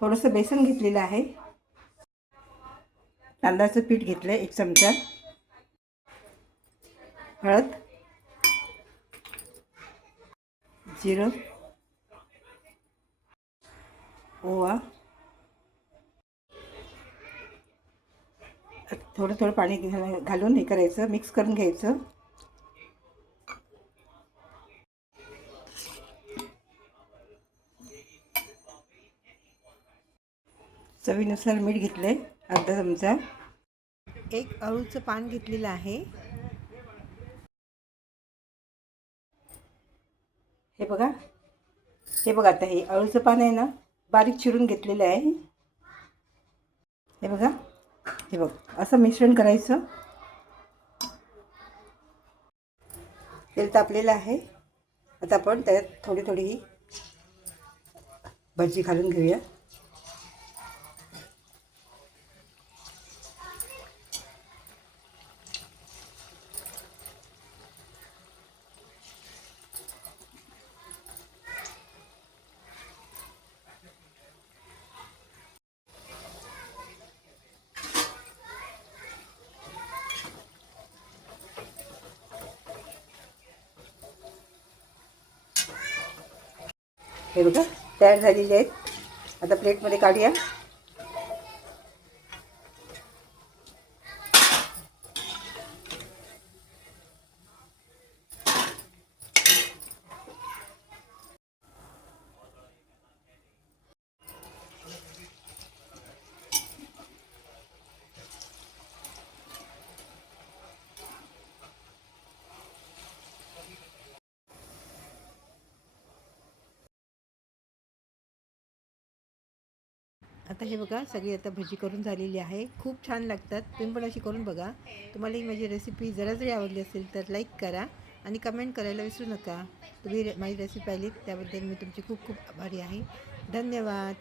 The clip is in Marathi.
थोडंसं बेसन घेतलेलं आहे, तांदळाचं पीठ घेतलं आहे 1 चमचा, हळद, जिरं, ओवा, थोडं थोडं पाणी घालून हे करायचं, मिक्स करून घ्यायचं. चवीनुसार मीठ घेतलं आहे अर्धा चमचा. एक अळूचं पान घेतलेलं आहे. हे बघा, आता हे अळूचं पान आहे ना, बारीक चिरून घेतलेलं आहे. हे बघा, असं मिश्रण करायचं. तेल तापलेलं आहे. आता आपण त्यात थोडी थोडी भजी घालून घेऊया. हे बघा, तयार झालेले आहेत. आता प्लेटमध्ये काढूया. आता हे बघा, सगळी आता भजी करून झालेली आहे. खूप छान लागतात. तुम्ही पण अशी करून बघा. तुम्हाला ही माझी रेसिपी जरा जरी आवडली असेल तर लाईक करा आणि कमेंट करायला विसरू नका. तुम्ही माझी रेसिपी पाहिली त्याबद्दल मी तुमची खूप खूप आभारी आहे. धन्यवाद.